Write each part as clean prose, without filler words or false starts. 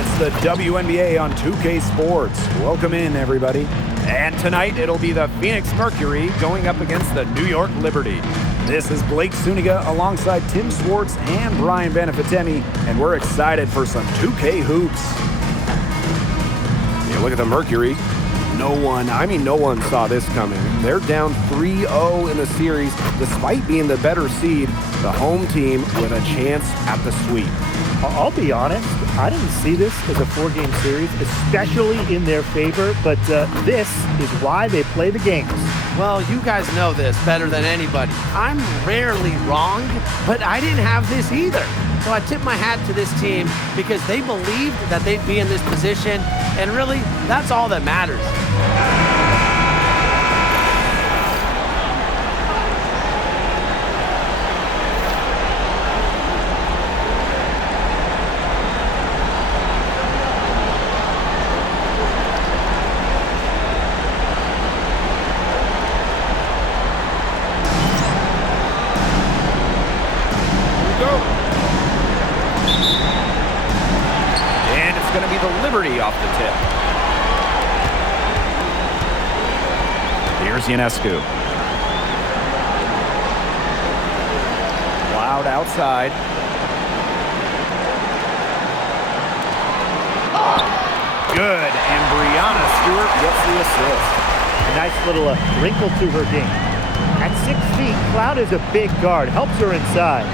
It's the WNBA on 2K Sports. Welcome in, everybody. And tonight, it'll be the Phoenix Mercury going up against the New York Liberty. This is Blake Suniga alongside Tim Swartz and Brian Benefitemi, and we're excited for some 2K hoops. You look at the Mercury. No one saw this coming. They're down 3-0 in the series, despite being the better seed, the home team with a chance at the sweep. I'll be honest, I didn't see this as a four-game series, especially in their favor, but this is why they play the games. Well, you guys know this better than anybody. I'm rarely wrong, but I didn't have this either. So I tip my hat to this team because they believed that they'd be in this position, and really, that's all that matters. Going to be the Liberty off the tip. Here's Ionescu. Loud outside. Good, and Brianna Stewart gets the assist. A nice little wrinkle to her game. At 6 feet, Cloud is a big guard, helps her inside.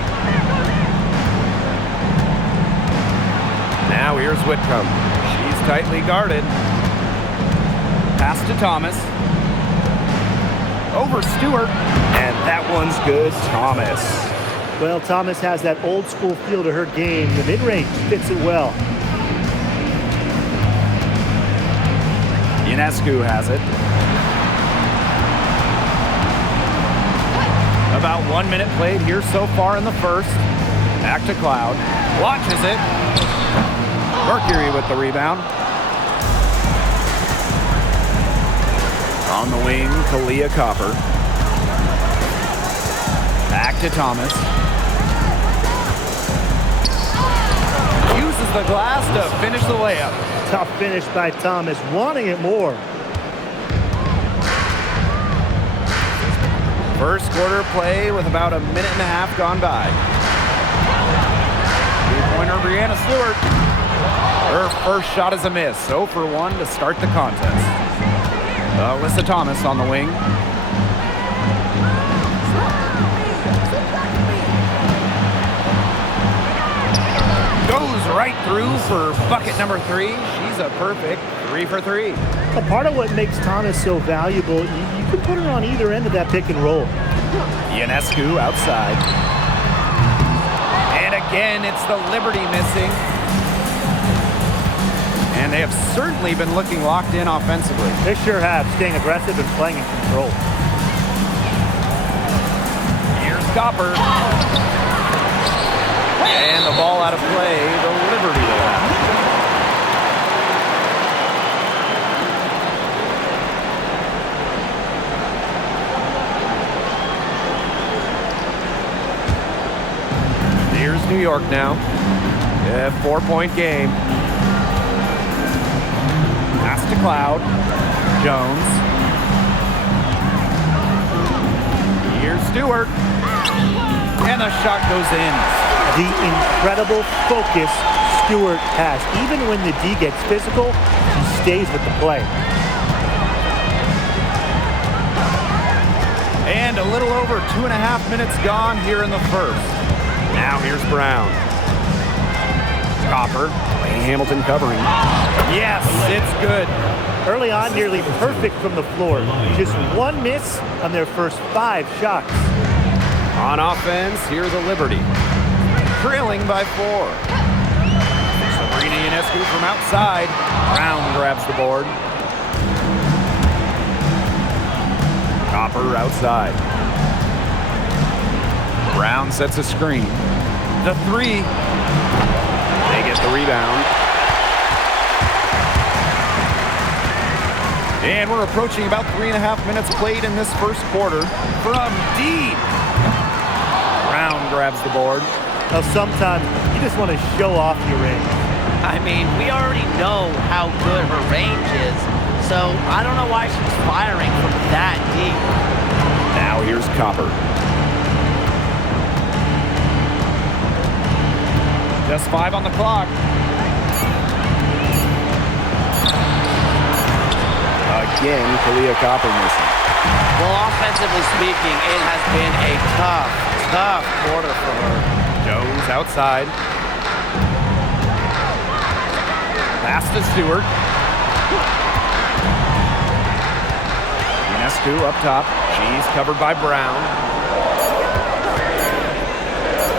Now here's Whitcomb. She's tightly guarded. Pass to Thomas. Over Stewart. And that one's good, Thomas. Well, Thomas has that old school feel to her game. The mid-range fits it well. Ionescu has it. About 1 minute played here so far in the first. Back to Cloud. Watches it. Mercury with the rebound. On the wing, Kalia Copper. Back to Thomas. Uses the glass to finish the layup. Tough finish by Thomas, wanting it more. First quarter play with about a minute and a half gone by. Three-pointer Brianna Stewart. Her first shot is a miss, 0 for 1 to start the contest. Alyssa Thomas on the wing. Goes right through for bucket number 3. She's a perfect 3 for 3. A part of what makes Thomas so valuable, you can put her on either end of that pick and roll. Ionescu outside. And again, it's the Liberty missing. And they have certainly been looking locked in offensively. They sure have, staying aggressive and playing in control. Here's Copper. And the ball out of play, the Liberty will have. Here's New York now. A 4-point game. Pass to Cloud. Jones. Here's Stewart. And the shot goes in. The incredible focus Stewart has. Even when the D gets physical, she stays with the play. And a little over 2.5 minutes gone here in the first. Now here's Brown. Copper. Hamilton covering. Yes, it's good. Early on, nearly perfect from the floor. Just one miss on their first 5 shots. On offense, here's the Liberty. Trailing by 4. Sabrina Ionescu from outside. Brown grabs the board. Copper outside. Brown sets a screen. The 3. They get the rebound. And we're approaching about 3.5 minutes played in this first quarter. From deep. Brown grabs the board. Now, sometimes you just want to show off your range. I mean, we already know how good her range is, so I don't know why she's firing from that deep. Now here's Copper. Just 5 on the clock. Again, Kalia Copper missing. Well, offensively speaking, it has been a tough quarter for her. Jones outside. Pass to Stewart. Ionescu up top. She's covered by Brown.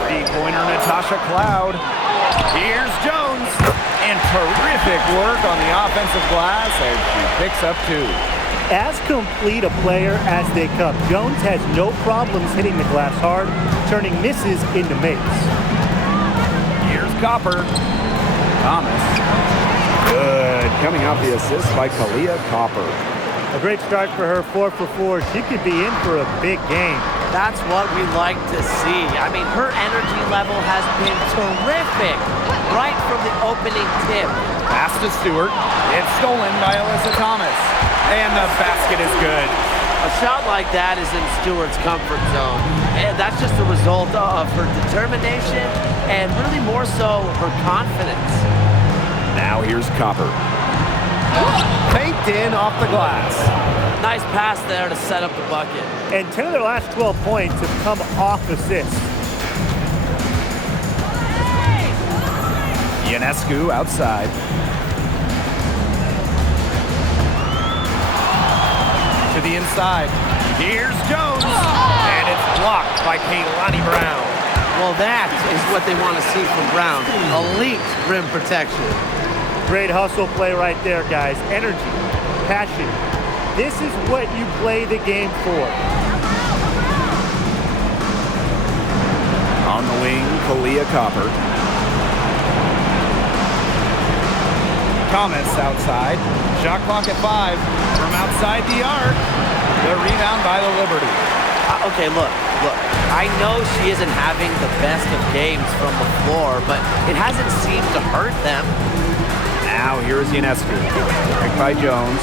Three-pointer Natasha Cloud. Here's Jones. And terrific work on the offensive glass as she picks up 2. As complete a player as they come, Jones has no problems hitting the glass hard, turning misses into makes. Here's Copper. Thomas. Good. Coming off the assist by Kalia Copper. A great start for her, 4 for 4. She could be in for a big game. That's what we like to see. I mean, her energy level has been terrific right from the opening tip. Pass to Stewart. It's stolen by Alyssa Thomas. And the basket is good. A shot like that is in Stewart's comfort zone. And that's just a result of her determination and really more so her confidence. Now here's Copper. Faked in off the glass. Nice pass there to set up the bucket. And 10 of their last 12 points have come off assists. Ionescu outside. To the inside. Here's Jones. And it's blocked by Kaylani Brown. Well, that is what they want to see from Brown. Elite rim protection. Great hustle play right there, guys. Energy, passion. This is what you play the game for. On the wing, Kalia Copper. Thomas outside. Shot clock at 5. From outside the arc. The rebound by the Liberty. Okay, look. I know she isn't having the best of games from the floor, but it hasn't seemed to hurt them. Now here's Ionescu. Break by Jones.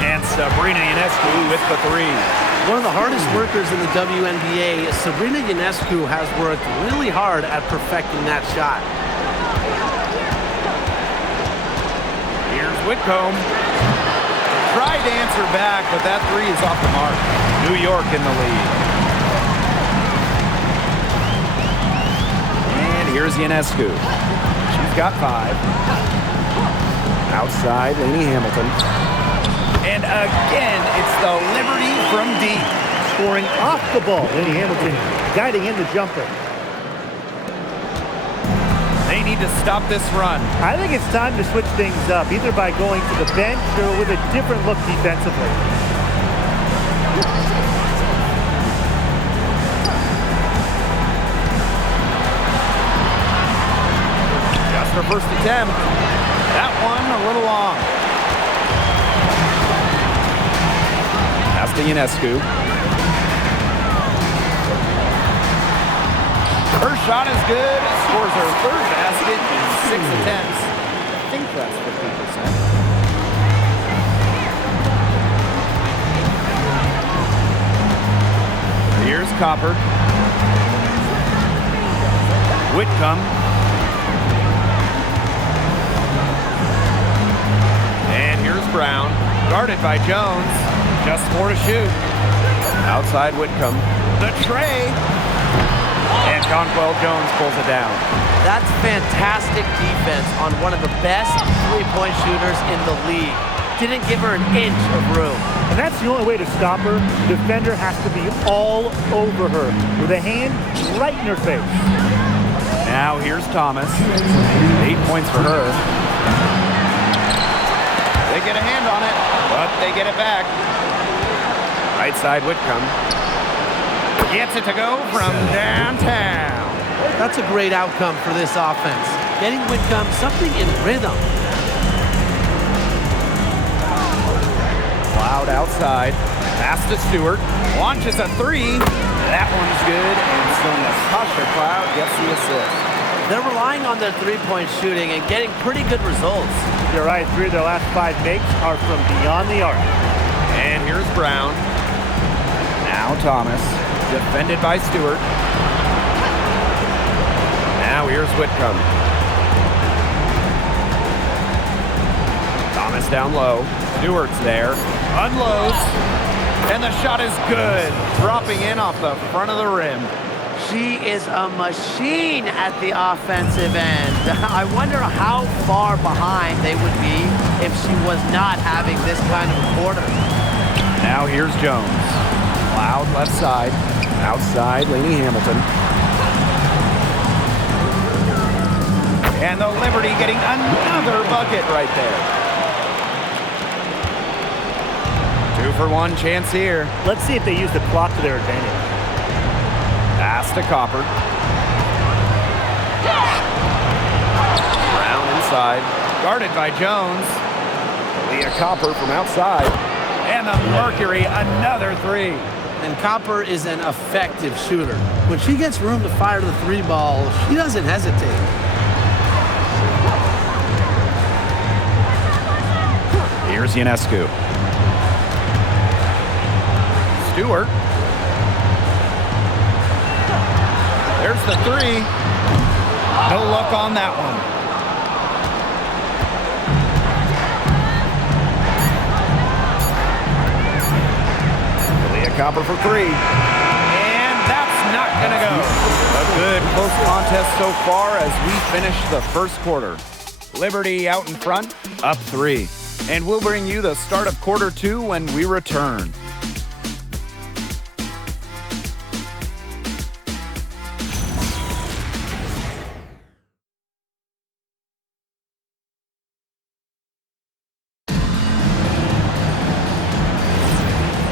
And Sabrina Ionescu with the 3. One of the hardest workers in the WNBA, Sabrina Ionescu has worked really hard at perfecting that shot. Here's Whitcomb. Tried to answer back, but that 3 is off the mark. New York in the lead. And here's Ionescu. She's got 5. Outside, Lainey Hamilton. And again, it's the Liberty from deep. Scoring off the ball. Lainey Hamilton guiding in the jumper. They need to stop this run. I think it's time to switch things up, either by going to the bench or with a different look defensively. Just her first attempt. That one a little long. Pass to Ionescu. Her shot is good. Scores her 3rd basket in 6 attempts. I think that's 50%. Here's Copper. Whitcomb. And here's Brown. Guarded by Jones. Just 4 to shoot. Outside Whitcomb. The tray. And Conquel Jones pulls it down. That's fantastic defense on one of the best three-point shooters in the league. Didn't give her an inch of room. And that's the only way to stop her. The defender has to be all over her with a hand right in her face. Now here's Thomas. 8 points for her. They get a hand on it, but they get it back. Right side Whitcomb. Gets it to go from downtown. That's a great outcome for this offense. Getting Whitcomb something in rhythm. Cloud outside. Pass to Stewart. Launches a 3. That one's good. And so Natasha Cloud gets the assist. They're relying on their three-point shooting and getting pretty good results. You're right. 3 of their last 5 makes are from beyond the arc. And here's Brown. Now Thomas, defended by Stewart. Now here's Whitcomb. Thomas down low. Stewart's there. Unloads. And the shot is good. Dropping in off the front of the rim. She is a machine at the offensive end. I wonder how far behind they would be if she was not having this kind of a quarter. Now here's Jones. Loud left side. Outside, Lainey Hamilton. And the Liberty getting another bucket right there. 2-for-1 chance here. Let's see if they use the clock to their advantage. Pass to Copper. Brown inside. Guarded by Jones. Leah Copper from outside. And the Mercury, another 3. And Copper is an effective shooter. When she gets room to fire the 3 ball, she doesn't hesitate. Here's Ionescu. Stewart. There's the 3. No luck on that one. Leah Copper for 3. And that's not going to go. A good close contest so far as we finish the first quarter. Liberty out in front, up 3. And we'll bring you the start of quarter 2 when we return.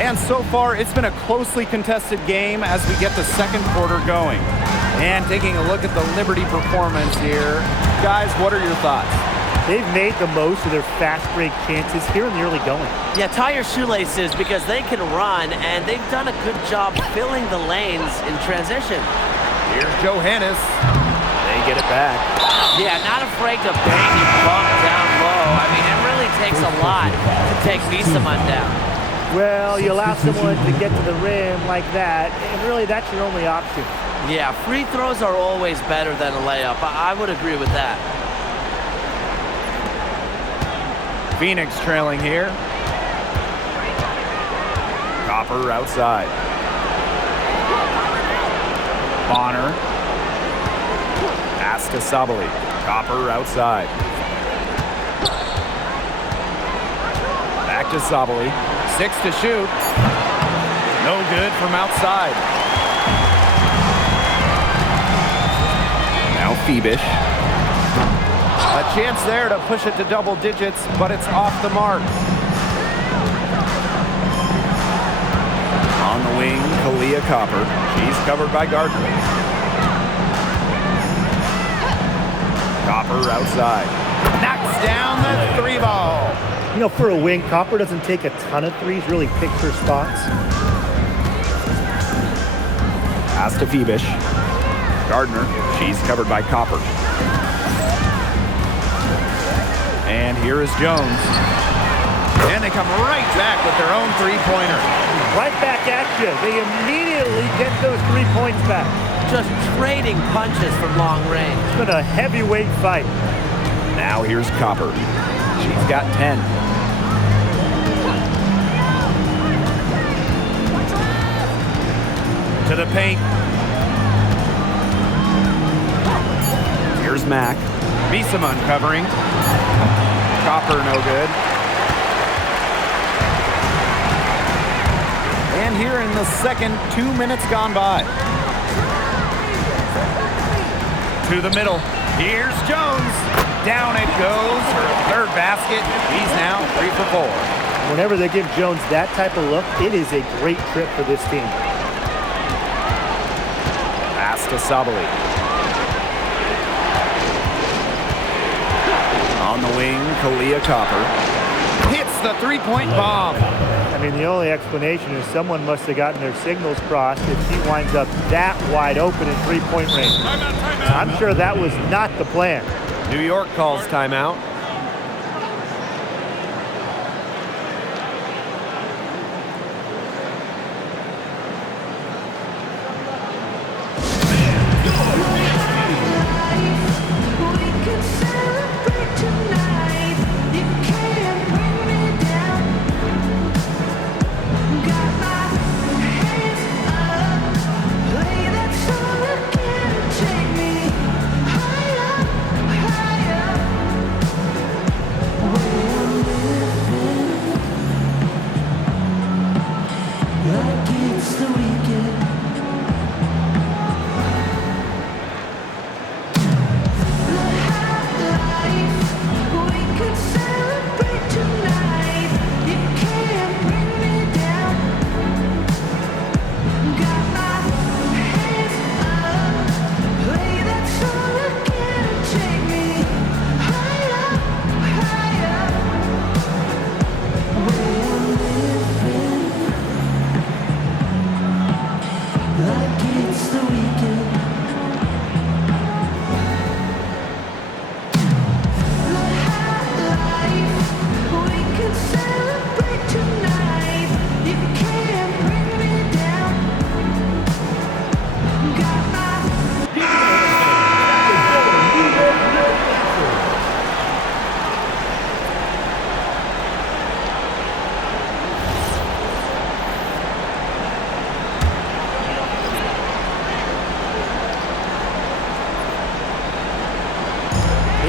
And so far, it's been a closely contested game as we get the second quarter going. And taking a look at the Liberty performance here. Guys, what are your thoughts? They've made the most of their fast break chances here in the early going. Yeah, tie your shoelaces because they can run, and they've done a good job filling the lanes in transition. Here's Johannes. They get it back. Yeah, not afraid to bang and bump down low. I mean, it really takes a lot to take Wiesemann down. Well, you allow someone to get to the rim like that, and really that's your only option. Yeah, free throws are always better than a layup. I would agree with that. Phoenix trailing here. Copper outside. Bonner. Pass to Sabali. Copper outside. Back to Sabali. 6 to shoot. No good from outside. Now Phoebish. A chance there to push it to double digits, but it's off the mark. On the wing, Kalia Copper. She's covered by Gardner. Copper outside. Knocks down the 3 ball. You know, for a wing, Copper doesn't take a ton of threes, really picks her spots. Pass to Phoebish. Gardner, she's covered by Copper. And here is Jones. And they come right back with their own 3-pointer. Right back at you. They immediately get those 3 points back. Just trading punches from long range. It's been a heavyweight fight. Now here's Copper. She's got 10. To the paint. Here's Mack. Wiesemann covering. Copper no good. And here in the second, 2 minutes gone by. To the middle. Here's Jones. Down it goes. Her 3rd basket. He's now 3 for 4. Whenever they give Jones that type of look, it is a great trip for this team. Pass to Sabali. On the wing, Kalia Copper. Hits the three-point bomb. I mean, the only explanation is someone must have gotten their signals crossed if he winds up that wide open in three-point range. I'm sure that was not the plan. New York calls timeout.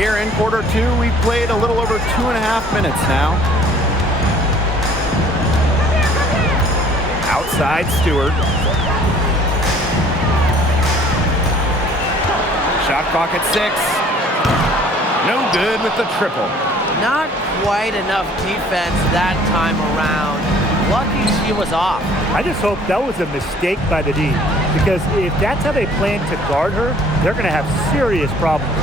Here in quarter two, we've played a little over 2.5 minutes now. Outside Stewart. Shot clock at 6. No good with the triple. Not quite enough defense that time around. Lucky she was off. I just hope that was a mistake by the D, because if that's how they plan to guard her, they're going to have serious problems.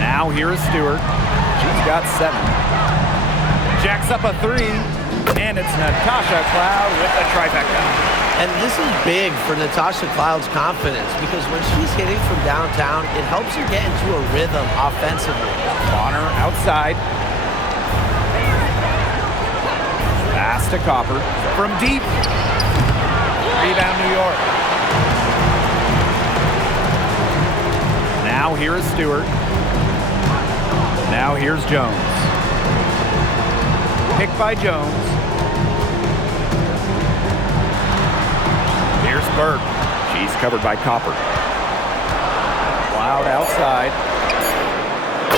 Now here is Stewart. She's got 7. Jacks up a 3, and it's Natasha Cloud with the trifecta. And this is big for Natasha Cloud's confidence, because when she's hitting from downtown, it helps her get into a rhythm offensively. Bonner outside. Pass to Copper from deep. Rebound New York. Now here is Stewart. Now here's Jones. Picked by Jones. Here's Burke. She's covered by Copper. Cloud outside.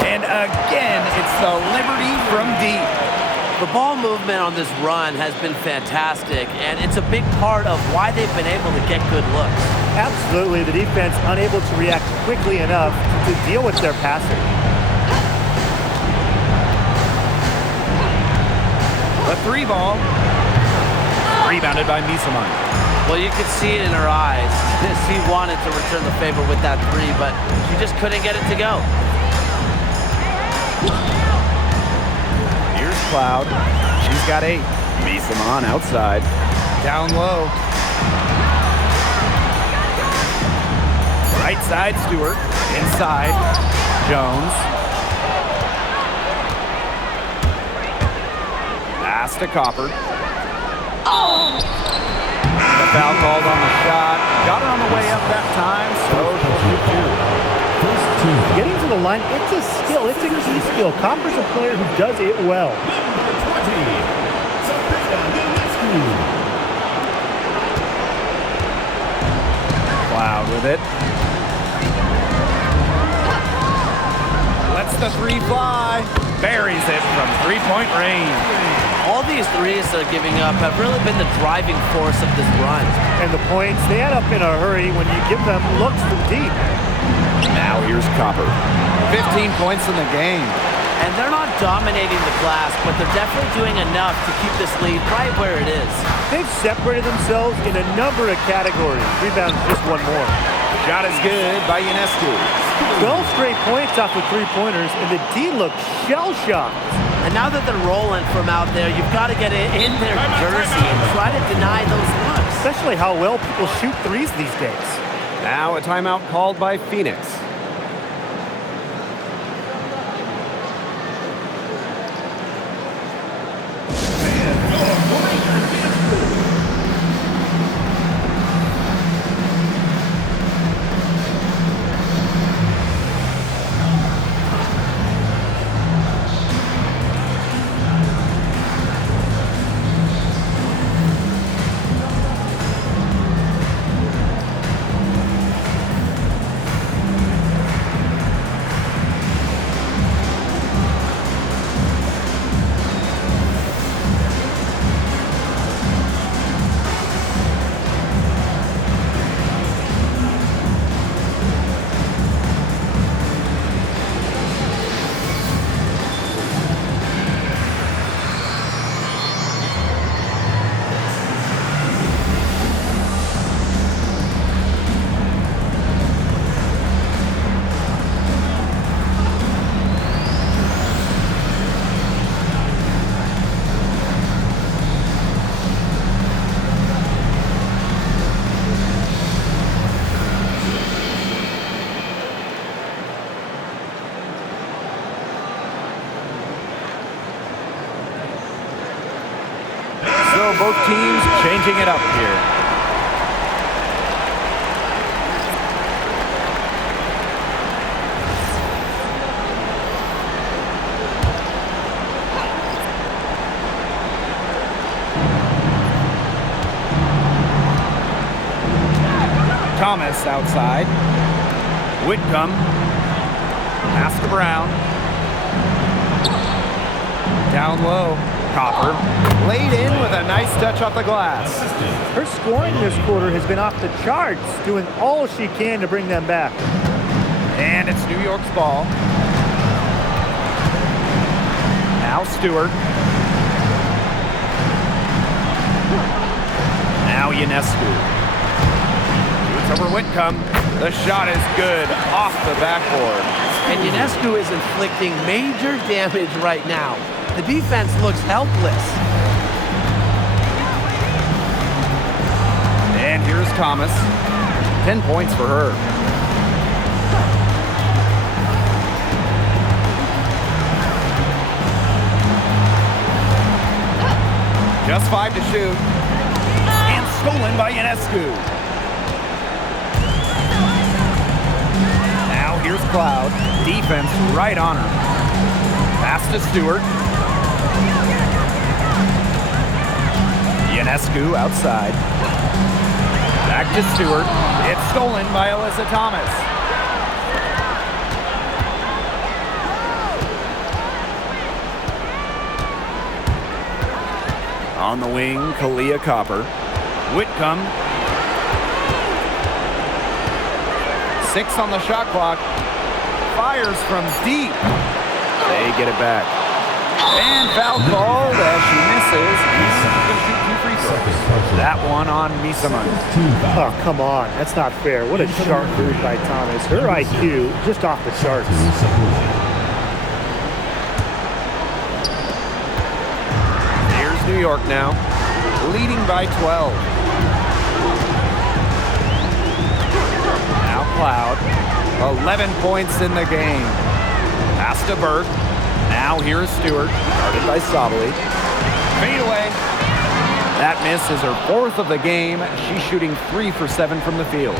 And again, it's the Liberty from deep. The ball movement on this run has been fantastic, and it's a big part of why they've been able to get good looks. Absolutely, the defense unable to react quickly enough to deal with their passing. The 3 ball. Rebounded by Misaman. Well, you could see it in her eyes. She wanted to return the favor with that 3, but she just couldn't get it to go. Here's Cloud. She's got 8. Misaman outside. Down low. Right side Stewart. Inside. Jones. Pass to Copper. Oh! The foul called on the shot. Got her on the way up that time, so she'll shoot 2. Getting to the line, it's a skill. It's a key skill. Copper's a player who does it well. Cloud with it. Lets the 3 fly. Buries it from 3-point range. All these threes they're giving up have really been the driving force of this run. And the points, they add up in a hurry when you give them looks from deep. Now here's Copper. 15 points in the game. And they're not dominating the glass, but they're definitely doing enough to keep this lead right where it is. They've separated themselves in a number of categories. Rebounds just 1 more. Shot is good by Ionescu. 12 straight points off of 3-pointers, and the D looks shell-shocked. And now that they're rolling from out there, you've got to get it in their jersey and try to deny those looks. Especially how well people shoot threes these days. Now a timeout called by Phoenix. So both teams changing it up here. Thomas outside. Whitcomb. Pass to Brown. Down low. Copper laid in with a nice touch off the glass. Her scoring this quarter has been off the charts, doing all she can to bring them back. And it's New York's ball. Now Stewart. Now Ionescu. It's over Whitcomb. The shot is good off the backboard. And Ionescu is inflicting major damage right now. The defense looks helpless. And here's Thomas. 10 points for her. Just 5 to shoot. And stolen by Ionescu. Now here's Cloud. Defense right on her. Pass to Stewart. Ionescu outside. Back to Stewart. It's stolen by Alyssa Thomas. On the wing, Kalia Copper. Whitcomb. 6 on the shot clock. Fires from deep. They get it back. And foul called as she misses. That one on Misaman. Oh, come on. That's not fair. What a sharp move by Thomas. Her IQ just off the charts. Here's New York now, leading by 12. Now Cloud, 11 points in the game. Pass to Burke. Now here's Stewart, guarded by Sabali. Fade away. That miss is her 4th of the game. She's shooting 3 for 7 from the field.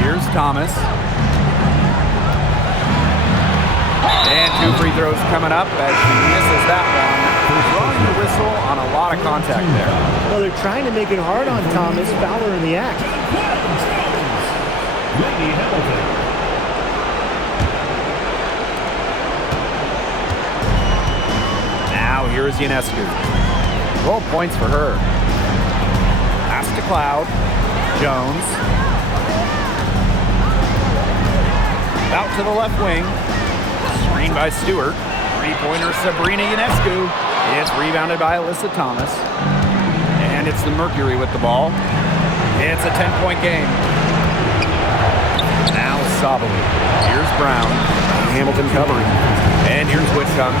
Here's Thomas. And 2 free throws coming up as she misses that one. Drawing the whistle on a lot of contact there. Well, they're trying to make it hard on Thomas. Fowler in the act. Now here's Ionescu. 12 points for her. Pass to Cloud. Jones. Out to the left wing. Screen by Stewart. Three-pointer Sabrina Ionescu. It's rebounded by Alyssa Thomas. And it's the Mercury with the ball. It's a 10-point game. Now Sabali. Here's Brown. Hamilton covering. And here's Whitcomb.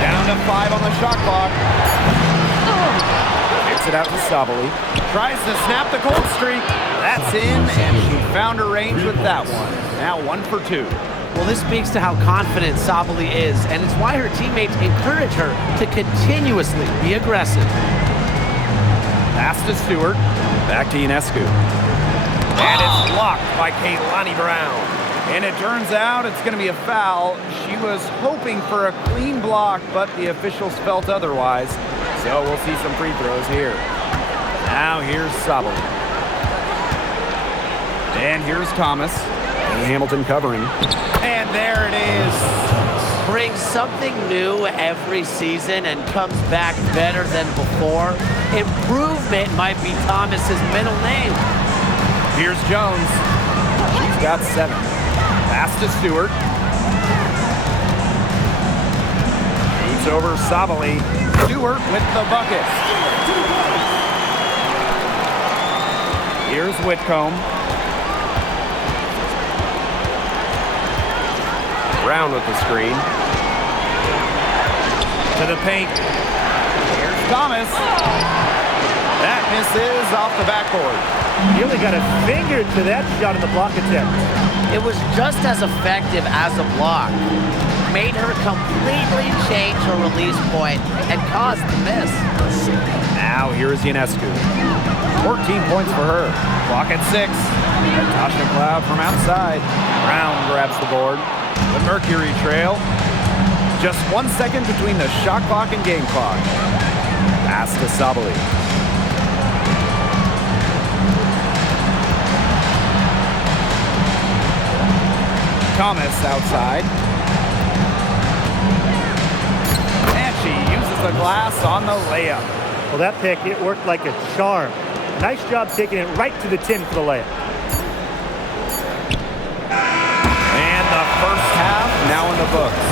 Down to 5 on the shot clock. Kicks it out to Sabali. Tries to snap the cold streak. That's in, and she found her range with that one. Now 1 for 2. Well, this speaks to how confident Sabali is, and it's why her teammates encourage her to continuously be aggressive. Pass to Stewart. Back to Ionescu. And it's blocked by Kaylani Brown. And it turns out it's going to be a foul. She was hoping for a clean block, but the officials felt otherwise. So we'll see some free throws here. Now here's Sabali. And here's Thomas. And Hamilton covering. And there it is. Brings something new every season and comes back better than before. Improvement might be Thomas's middle name. Here's Jones. She's got 7. Pass to Stewart. Shoots over Sabali. Stewart with the bucket. Here's Whitcomb. Brown with the screen. To the paint. Here's Thomas. That misses off the backboard. He only got a finger to that shot in the block attempt. It was just as effective as a block. Made her completely change her release point and caused the miss. Now here's Ionescu. 14 points for her. Clock at 6. Natasha Cloud from outside. Brown grabs the board. The Mercury trail. Just 1 second between the shot clock and game clock. Pass to Sabali. Thomas outside. And she uses the glass on the layup. Well, that pick, it worked like a charm. Nice job taking it right to the tin for the layup. And the first half now in the books.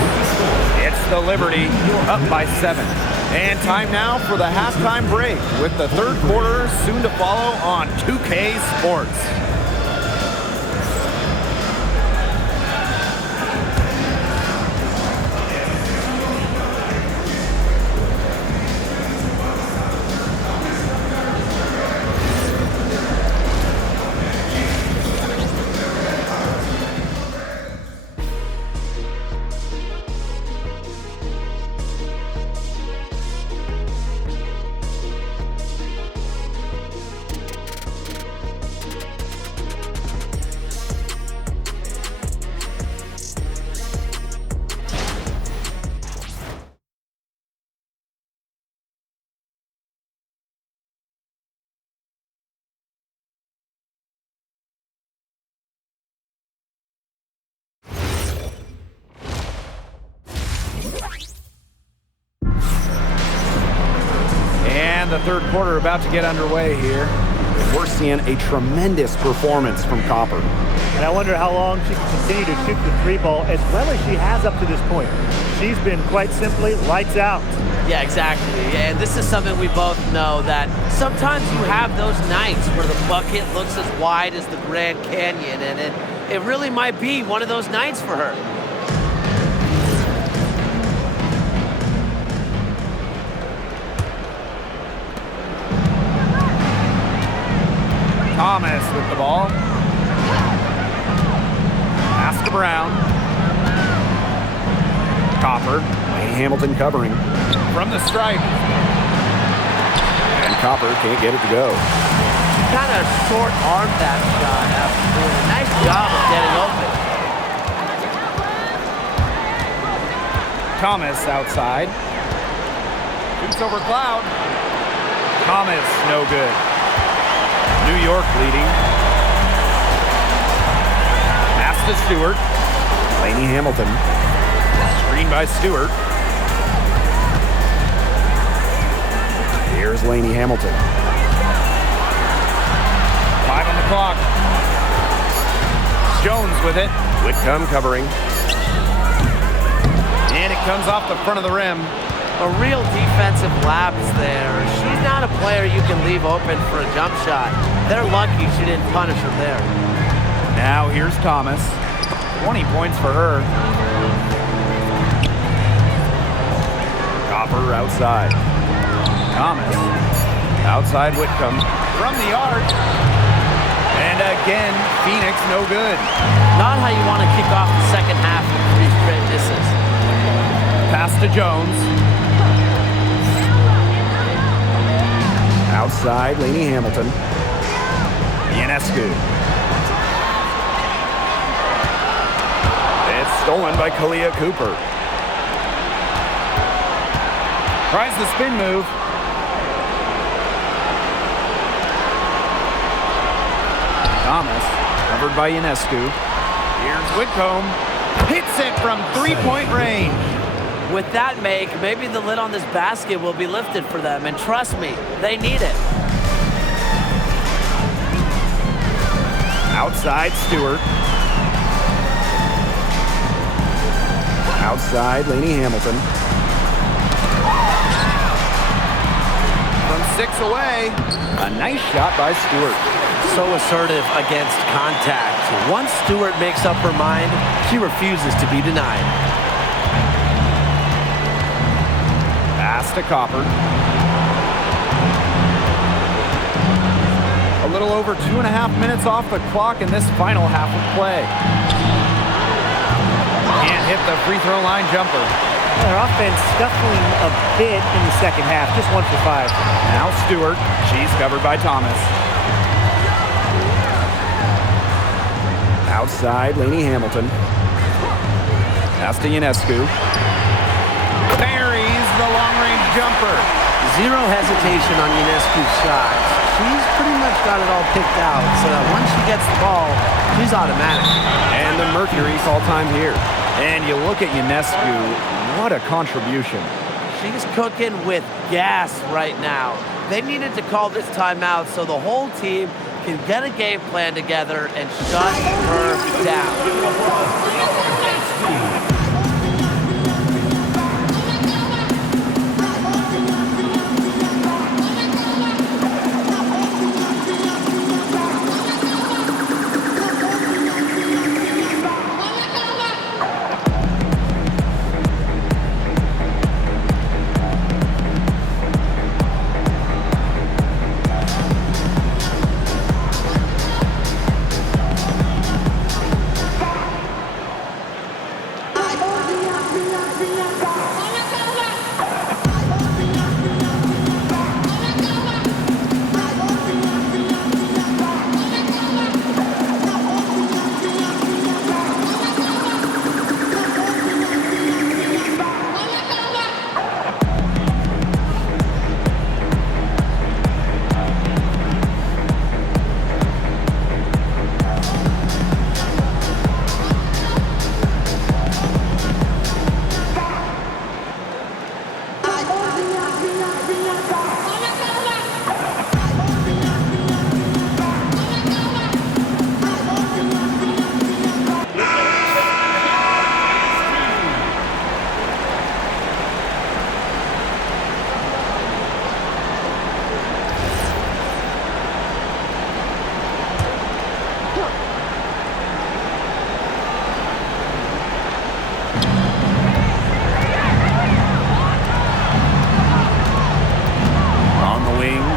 It's the Liberty up by 7. And time now for the halftime break with the third quarter soon to follow on 2K Sports. The third quarter about to get underway here. We're seeing a tremendous performance from Copper. And I wonder how long she can continue to shoot the 3 ball as well as she has up to this point. She's been quite simply lights out. Yeah, exactly. And this is something we both know, that sometimes you have those nights where the bucket looks as wide as the Grand Canyon, and it really might be one of those nights for her. Thomas with the ball. Pass to Brown. Copper. Wayne Hamilton covering. From the stripe. And Copper can't get it to go. Kind of short-armed that shot after doing a nice job of getting open. Thomas outside. Shoots over Cloud. Thomas, no good. New York leading. Pass to Stewart. Lainey Hamilton. Screen by Stewart. Here's Lainey Hamilton. 5 on the clock. Jones with it. Whitcomb covering. And it comes off the front of the rim. A real defensive lapse there. She's not a player you can leave open for a jump shot. They're lucky she didn't punish her there. Now here's Thomas. 20 points for her. Copper outside. Thomas. Outside Whitcomb. From the arc. And again, Phoenix no good. Not how you want to kick off the second half with 3 straight misses. Pass to Jones. Outside, Lainey Hamilton. Ionescu. It's stolen by Kalia Cooper. Tries the spin move. Thomas, covered by Ionescu. Here's Whitcomb. Hits it from 3-point range. With that make, maybe the lid on this basket will be lifted for them. And trust me, they need it. Outside, Stewart. Outside, Lainey Hamilton. From 6 away, a nice shot by Stewart. So assertive against contact. Once Stewart makes up her mind, she refuses to be denied. Pass to Copper. A little over 2.5 minutes off the clock in this final half of play. Can't hit the free throw line jumper. Their offense scuffling a bit in the second half, just 1 for 5. Now Stewart. She's covered by Thomas. Outside, Lainey Hamilton. Pass to Ionescu. Buries the long-range jumper. Zero hesitation on Ionescu's shots. She's pretty much got it all picked out, so that once she gets the ball, she's automatic. And the Mercury call time here. And you look at Ionescu, what a contribution. She's cooking with gas right now. They needed to call this timeout so the whole team can get a game plan together and shut her down.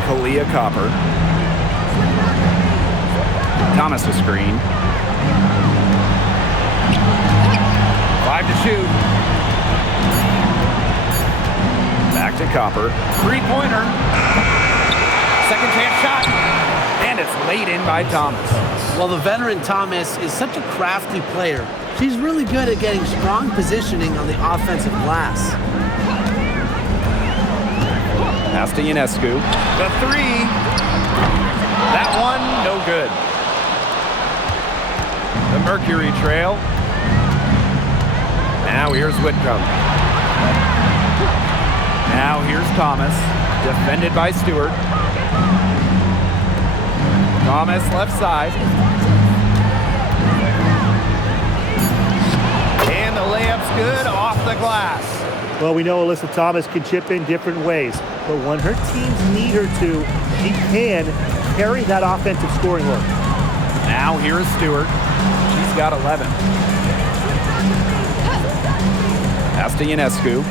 Kalia Copper. Thomas a screen. 5 to shoot. Back to Copper. Three-pointer. Second chance shot. And it's laid in by Thomas. Well, the veteran Thomas is such a crafty player. She's really good at getting strong positioning on the offensive glass. Pass to Ionescu. The three. That one, no good. The Mercury trail. Now here's Whitcomb. Now here's Thomas. Defended by Stewart. Thomas left side. And the layup's good off the glass. Well, we know Alyssa Thomas can chip in different ways, but when her teams need her to, she can carry that offensive scoring load. Now here is Stewart. She's got 11. Pass to Ionescu.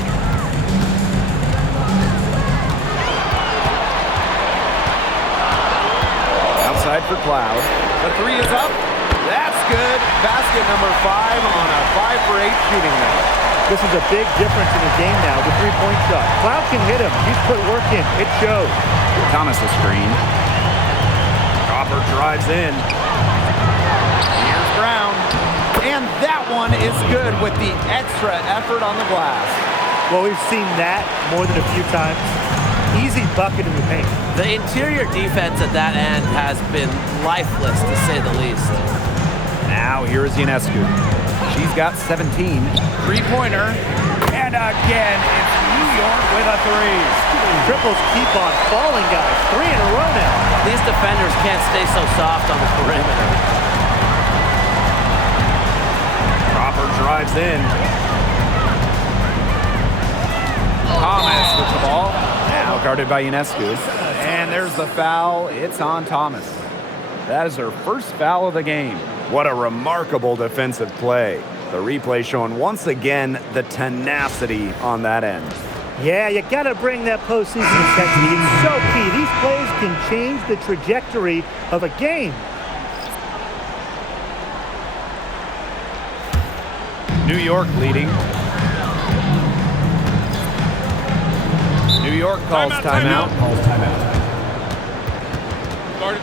Outside for Cloud. The three is up. That's good. Basket number 5 on a 5 for 8 shooting night. This is a big difference in the game now, the three-point shot. Cloud can hit him. He's put work in. It shows. Thomas a screen. Copper drives in. Here's Brown. And that one is good with the extra effort on the glass. Well, we've seen that more than a few times. Easy bucket in the paint. The interior defense at that end has been lifeless, to say the least. Now here is Ionescu. She's got 17. Three-pointer. And again, it's New York with a three. Triples keep on falling, guys. 3 in a row now. These defenders can't stay so soft on the perimeter. Cropper drives in. Thomas with the ball. Now guarded by Ionescu. And there's the foul. It's on Thomas. That is her first foul of the game. What a remarkable defensive play. The replay showing once again the tenacity on that end. Yeah, you got to bring that postseason intensity. It's so key. These plays can change the trajectory of a game. New York leading. New York calls timeout. Guarded.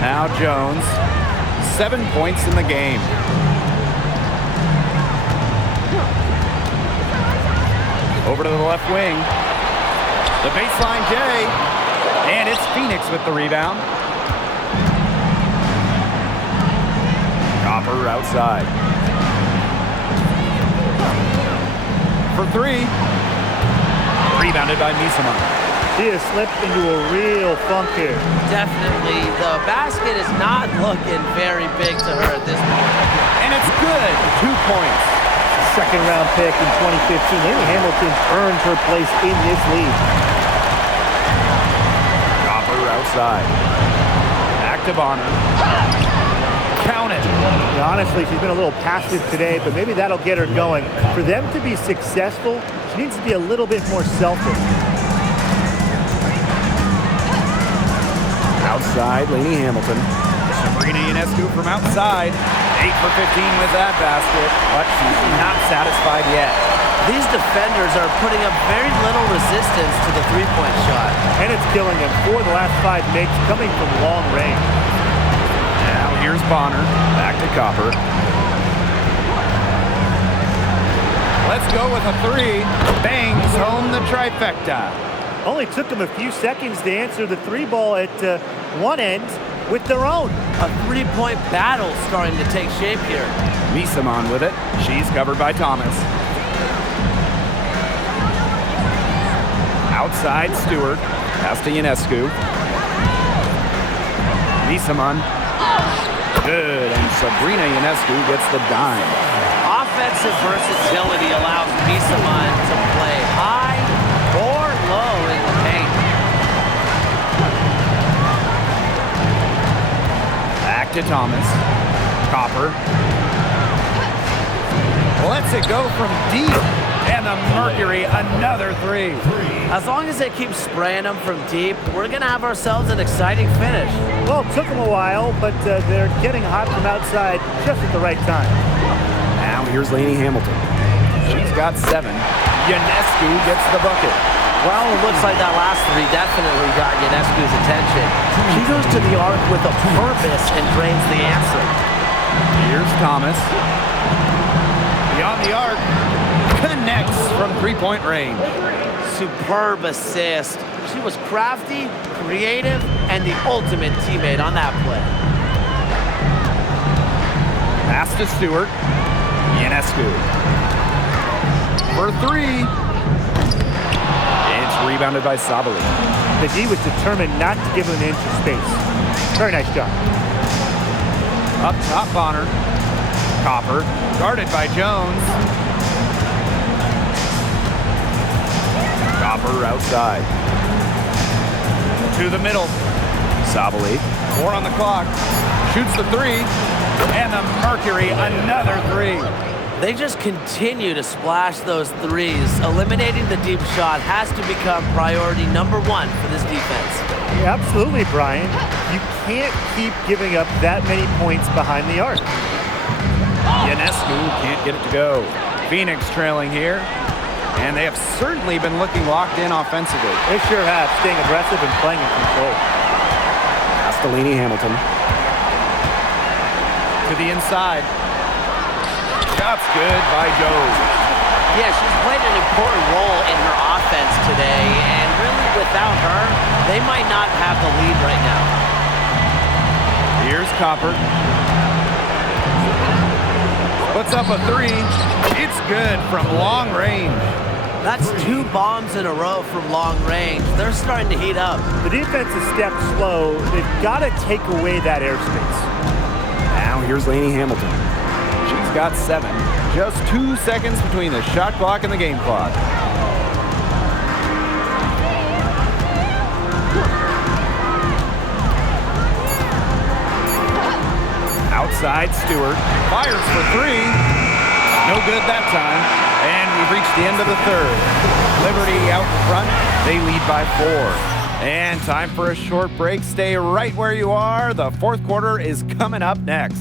Now Jones, 7 points in the game. Over to the left wing. The baseline J. And it's Phoenix with the rebound. Copper outside. For 3. Rebounded by Misama. She has slipped into a real funk here. Definitely. The basket is not looking very big to her at this point. And it's good. 2 points. Second-round pick in 2015. Amy Hamilton earned her place in this league. Copper outside. Back to Bonner. Count it. Yeah, honestly, she's been a little passive today, but maybe that'll get her going. For them to be successful, she needs to be a little bit more selfish. Outside, Lainey Hamilton. Sabrina Ionescu from outside. 8 for 15 with that basket, but she's not satisfied yet. These defenders are putting up very little resistance to the three-point shot. And it's killing them. 4 of the last 5 makes coming from long range. Now here's Bonner. Back to Copper. Let's go with a 3. Bangs home the trifecta. Only took him a few seconds to answer the 3 ball at one end. with their own. A three-point battle starting to take shape here. Misamon with it. She's covered by Thomas. Outside, Stewart. Pass to Ionescu. Misamon. Good, and Sabrina Ionescu gets the dime. Offensive versatility allows Misamon to play high or low in the paint. Back to Thomas. Copper. Lets it go from deep. And the Mercury, another three. As long as they keep spraying them from deep, we're going to have ourselves an exciting finish. Well, it took them a while, but they're getting hot from outside just at the right time. Now here's Lainey Hamilton. She's got 7. Ionescu gets the bucket. Well, it looks like that last three definitely got Ionescu's attention. She goes to the arc with a purpose and drains the answer. Here's Thomas. Beyond the arc. Connects from three-point range. Superb assist. She was crafty, creative, and the ultimate teammate on that play. Pass to Stewart. Ionescu. For 3. It's rebounded by Sabali. The D was determined not to give him an inch of space. Very nice job. Up top, Bonner. Copper. Guarded by Jones. Copper outside. To the middle. Sabali. 4 on the clock. Shoots the 3. And the Mercury, another 3. They just continue to splash those threes. Eliminating the deep shot has to become priority number 1 for this defense. Yeah, absolutely, Brian. You can't keep giving up that many points behind the arc. Ionescu can't get it to go. Phoenix trailing here. And they have certainly been looking locked in offensively. They sure have, staying aggressive and playing in control. Pass to Lainey Hamilton. To the inside. Shots good by Joe. Yeah, she's played an important role in her offense today, and really without her, they might not have the lead right now. Here's Copper. Puts up a 3. It's good from long range. That's 2 bombs in a row from long range. They're starting to heat up. The defense is stepped slow. They've got to take away that airspace. Now here's Lainey Hamilton. She's got 7. Just 2 seconds between the shot clock and the game clock. Outside, Stewart fires for 3. No good that time. And we've reached the end of the third. Liberty out in front. They lead by 4. And time for a short break. Stay right where you are. The fourth quarter is coming up next.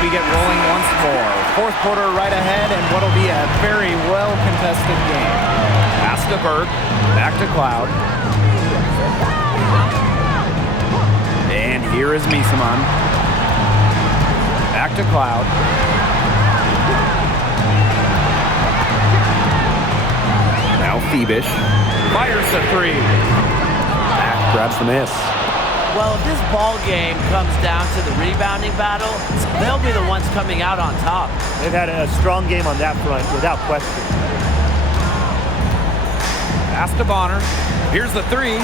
We get rolling once more. Fourth quarter right ahead, and what'll be a very well-contested game. Pass to Burke, back to Cloud. And here is Misamon. Back to Cloud. Now Phoebish. Fires the 3. Back grabs the miss. Well, if this ball game comes down to the rebounding battle, they'll be the ones coming out on top. They've had a strong game on that front, without question. Pass to Bonner. Here's the 3.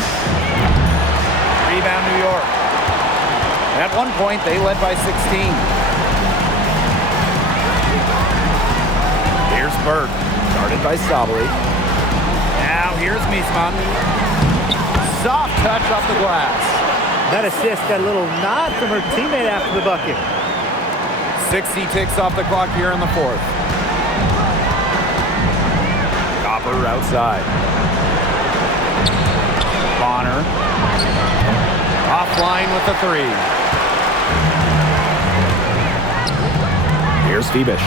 Rebound New York. At one point, they led by 16. Here's Burke, guarded by Sabali. Now here's Misamon. Soft touch off the glass. That assist got a little nod from her teammate after the bucket. 60 ticks off the clock here in the fourth. Copper outside. Bonner. Offline with the 3. Here's Phoebish.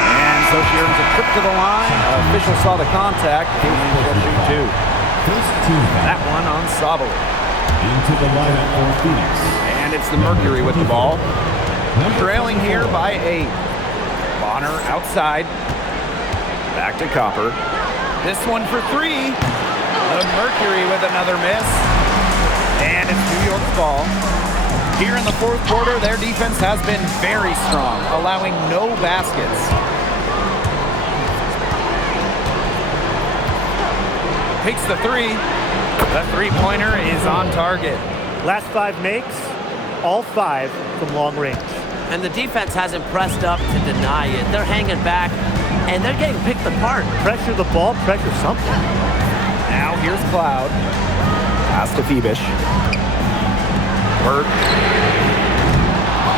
And So she earns a trip to the line. Official saw the contact, and she'll shoot two. That one on Sabali. Into the lineup for Phoenix. And it's the Mercury with the ball. Trailing here by 8. Bonner outside. Back to Copper. This one for 3. The Mercury with another miss. And it's New York's ball. Here in the fourth quarter, their defense has been very strong, allowing no baskets. Takes the 3. The three-pointer is on target. Last 5 makes, all 5 from long range. And the defense hasn't pressed up to deny it. They're hanging back, and they're getting picked apart. Pressure the ball, pressure something. Now here's Cloud. Pass to Phoebish. Burt.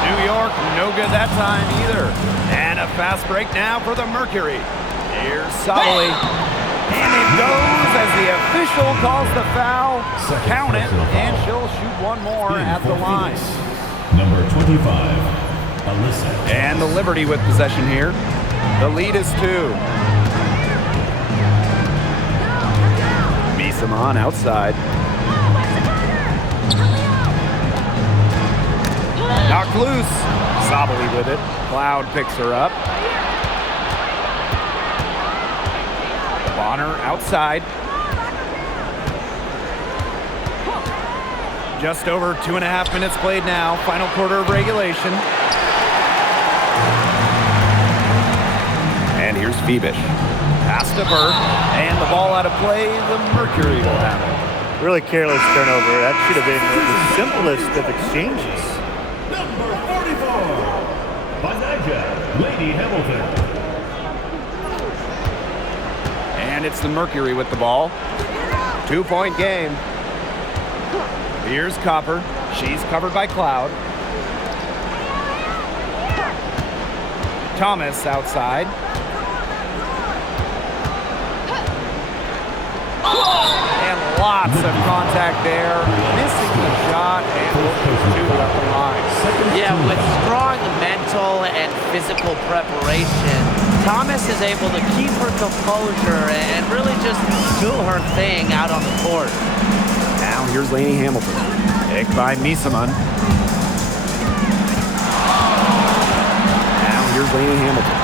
New York, no good that time either. And a fast break now for the Mercury. Here's Sabali. And it goes as the official calls the foul. Count it, and she'll shoot one more at the line. Number 25, Alyssa. And the Liberty with possession here. The lead is 2. Misamon outside. Knocked loose. Sabali with it. Cloud picks her up. Bonner outside. Just over 2.5 minutes played now. Final quarter of regulation. And here's Phoebish. Pass to Burt. And the ball out of play. The Mercury will have it. Really careless turnover. That should have been the simplest of exchanges. Number 44, Banaja, Lady Hamilton. And it's the Mercury with the ball. 2-point game. Here's Copper. She's covered by Cloud. Thomas outside. And lots of contact there. Missing the shot, and we'll shoot 2 at the line. Yeah, with strong mental and physical preparation, Thomas is able to keep her composure and really just do her thing out on the court. Now here's Lainey Hamilton. Picked by Misamon. Now here's Lainey Hamilton.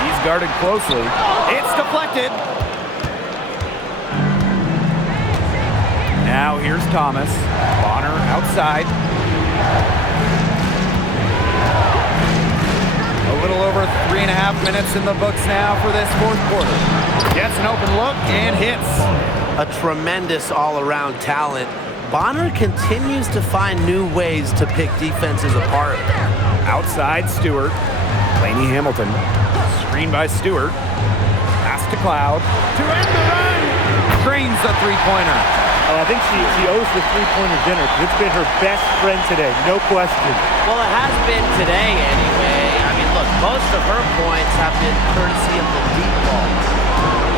She's guarded closely. It's deflected. Now here's Thomas. Bonner outside. A little over 3.5 minutes in the books now for this fourth quarter. Gets an open look and hits. A tremendous all-around talent. Bonner continues to find new ways to pick defenses apart. Outside Stewart. Lainey Hamilton. Screen by Stewart. Pass to Cloud. To end the run. Drains the three-pointer. Oh, I think she owes the three-pointer dinner because it's been her best friend today, no question. Well, it has been today anyway. I mean, look, most of her points have been courtesy of the deep ball.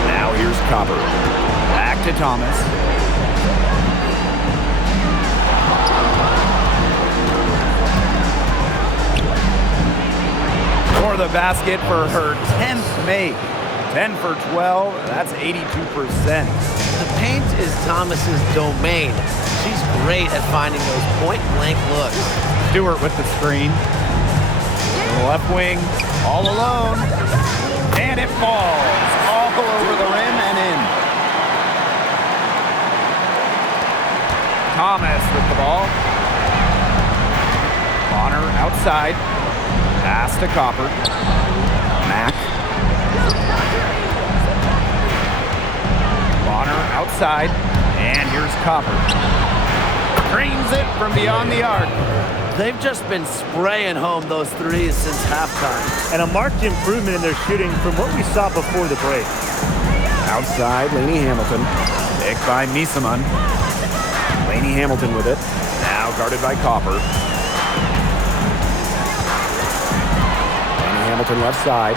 Now here's Copper. Back to Thomas. For the basket for her 10th make. 10 for 12, that's 82%. The paint is Thomas's domain. She's great at finding those point-blank looks. Stewart with the screen. To the left wing, all alone. And it falls all over the rim and in. Thomas with the ball. Bonner outside. Pass to Copper. Mack. Bonner outside. And here's Copper. Drains it from beyond the arc. They've just been spraying home those threes since halftime. And a marked improvement in their shooting from what we saw before the break. Outside, Lainey Hamilton. Picked by Misamon. Lainey Hamilton with it. Now guarded by Copper. Lainey Hamilton left side.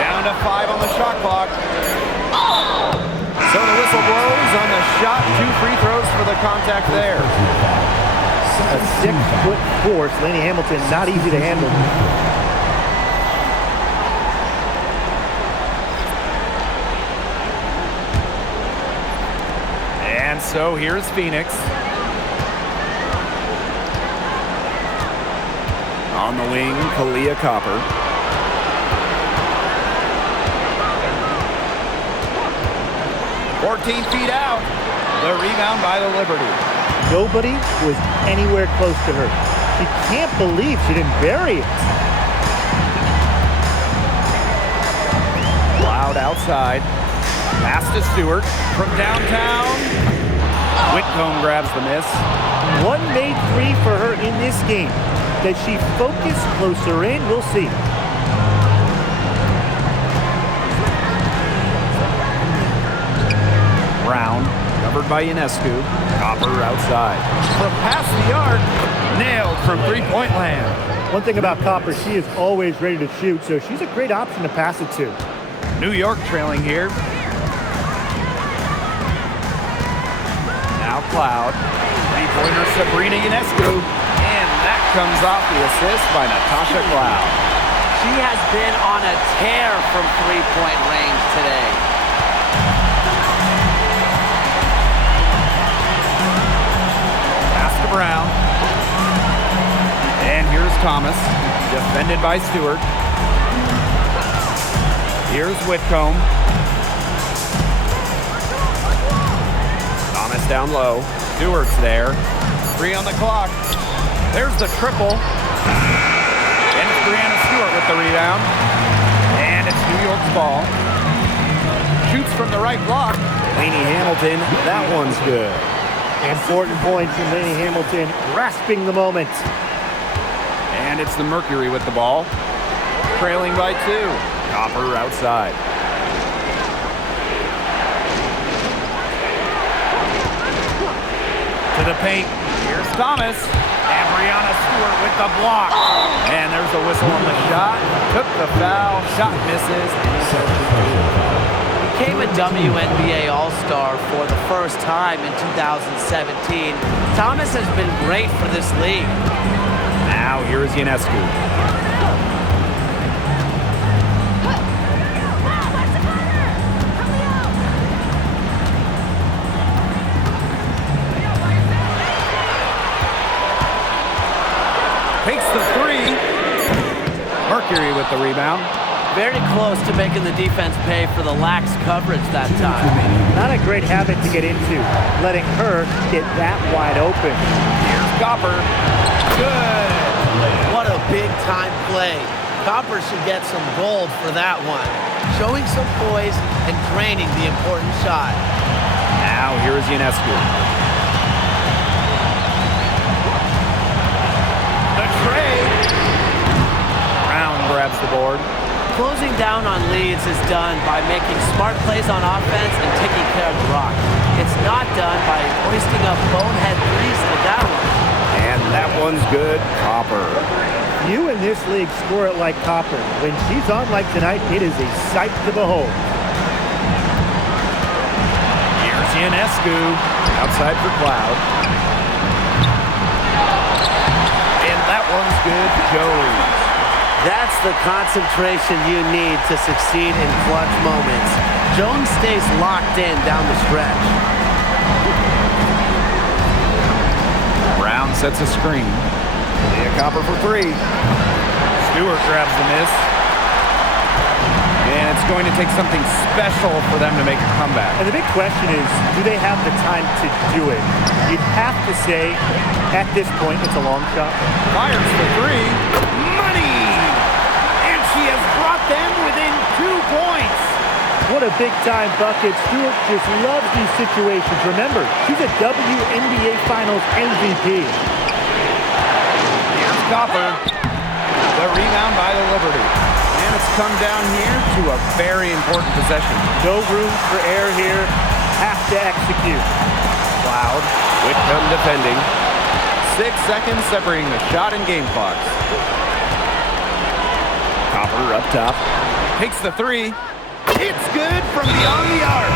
Down to 5 on the shot clock. So the whistle blows on the shot. 2 free throws for the contact there. A 6-foot force. Lainey Hamilton, not easy to handle. And so here's Phoenix. On the wing, Kalia Copper. "14 feet out." The rebound by the Liberty. Nobody was anywhere close to her. She can't believe she didn't bury it. Loud outside. Pass to Stewart from downtown. Whitcomb grabs the miss. One made three for her in this game. Does she focus closer in? We'll see. Brown, covered by Ionescu. Copper outside. From past the arc, nailed from three-point land. One thing about Copper, she is always ready to shoot, so she's a great option to pass it to. New York trailing here. Now Cloud. Three-pointer Sabrina Ionescu. And that comes off the assist by Natasha Cloud. She has been on a tear from three-point range today. Pass to Brown. And here's Thomas. Defended by Stewart. Here's Whitcomb. Thomas down low. Stewart's there. 3 on the clock. There's the triple. And it's Brianna Stewart with the rebound. And it's New York's ball. Shoots from the right block. Lainey Hamilton, that one's good. Important points from Lainey Hamilton, grasping the moment. And it's the Mercury with the ball. Trailing by 2. Copper outside. To the paint. Here's Thomas. And Brianna Stewart with the block. And there's the whistle on the shot. Took the foul. Shot misses. Became a WNBA All-Star for the first time in 2017. Thomas has been great for this league. Now here's Ionescu. Takes the three. Mercury with the rebound. Very close to making the defense pay for the lax coverage that time. Not a great habit to get into, letting her get that wide open. Here's Copper. Good. What a big-time play. Copper should get some gold for that one. Showing some poise and draining the important shot. Now here's Ionescu. The trade. Brown grabs the board. Closing down on leads is done by making smart plays on offense and taking care of the rock. It's not done by hoisting up bonehead threes like that one. And that one's good. Copper. You in this league score it like Copper. When she's on like tonight, it is a sight to behold. Here's Ionescu. Outside for Cloud. And that one's good. Jones. That's the concentration you need to succeed in clutch moments. Jones stays locked in down the stretch. Brown sets a screen. Leah Copper for 3. Stewart grabs the miss. And it's going to take something special for them to make a comeback. And the big question is, do they have the time to do it? You'd have to say, at this point, it's a long shot. Fires for 3. Money! And she has brought them within 2 points. What a big-time bucket. Stewart just loves these situations. Remember, she's a WNBA Finals MVP. Here's Copper. The rebound by the Liberty. And it's come down here to a very important possession. No room for error here. Have to execute. Cloud. Whitcomb defending. 6 seconds separating the shot and game clocks. Copper up top. Takes the 3. It's good from beyond the arc.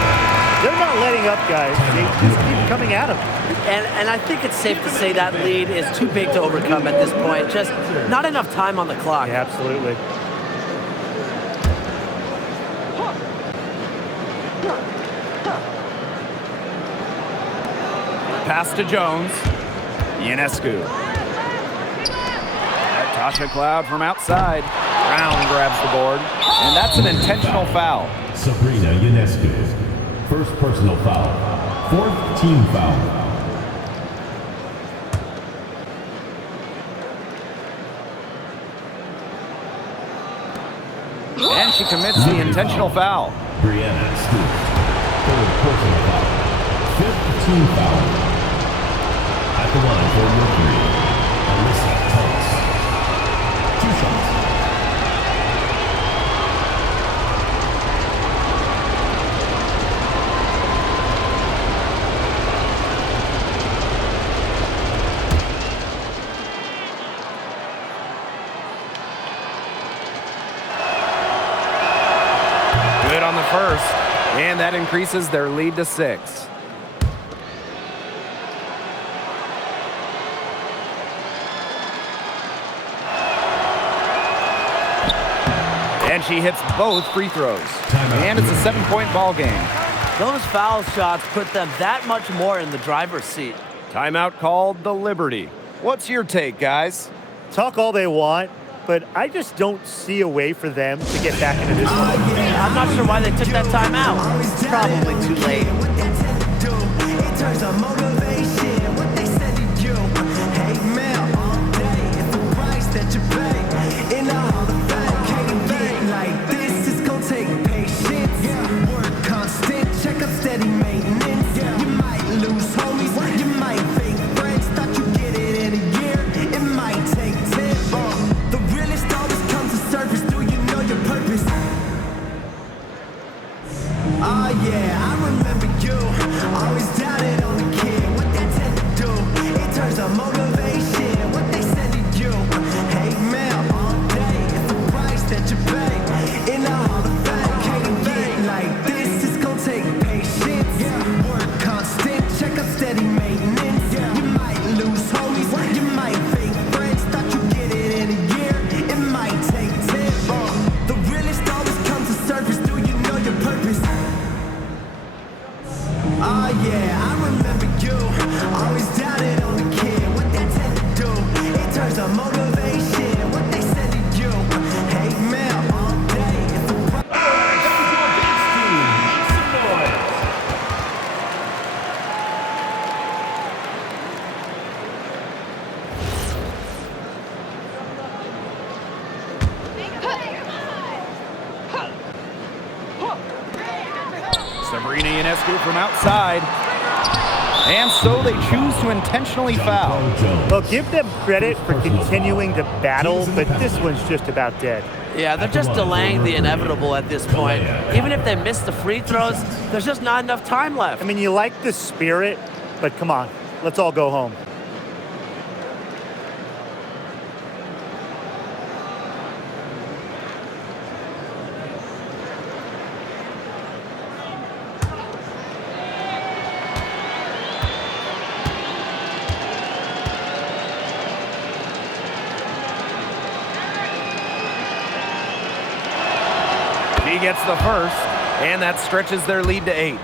They're not letting up, guys. They just keep coming at them. And I think it's safe to say that lead is too big to overcome at this point. Just not enough time on the clock. Yeah, absolutely. Pass to Jones. Ionescu. Tasha Cloud from outside. Brown grabs the board, and that's an intentional foul. Sabrina Ionescu. First personal foul. Fourth team foul. And she commits the intentional foul. Brianna Stewart. Third personal foul. Fifth team foul. At the line for Mercury, Alyssa Tullis. 2 shots. Good on the first, and that increases their lead to 6. And she hits both free throws. And it's a 7-point ball game. Those foul shots put them that much more in the driver's seat. Timeout called the Liberty. What's your take, guys? Talk all they want, but I just don't see a way for them to get back into this one. I'm not sure why they took that timeout. It's probably too late. Sabrina Ionescu from outside. And so they choose to intentionally foul. Well, give them credit for continuing to battle, but this one's just about dead. Yeah, they're just delaying the inevitable at this point. Even if they miss the free throws, there's just not enough time left. I mean, you like the spirit, but come on, let's all go home. He gets the first, and that stretches their lead to 8.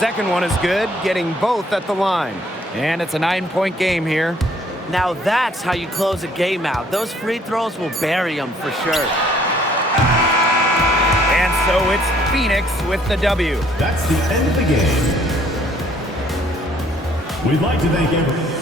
Second one is good, getting both at the line. And it's a 9-point game here. Now that's how you close a game out. Those free throws will bury them for sure. And so it's Phoenix with the W. That's the end of the game. We'd like to thank everyone.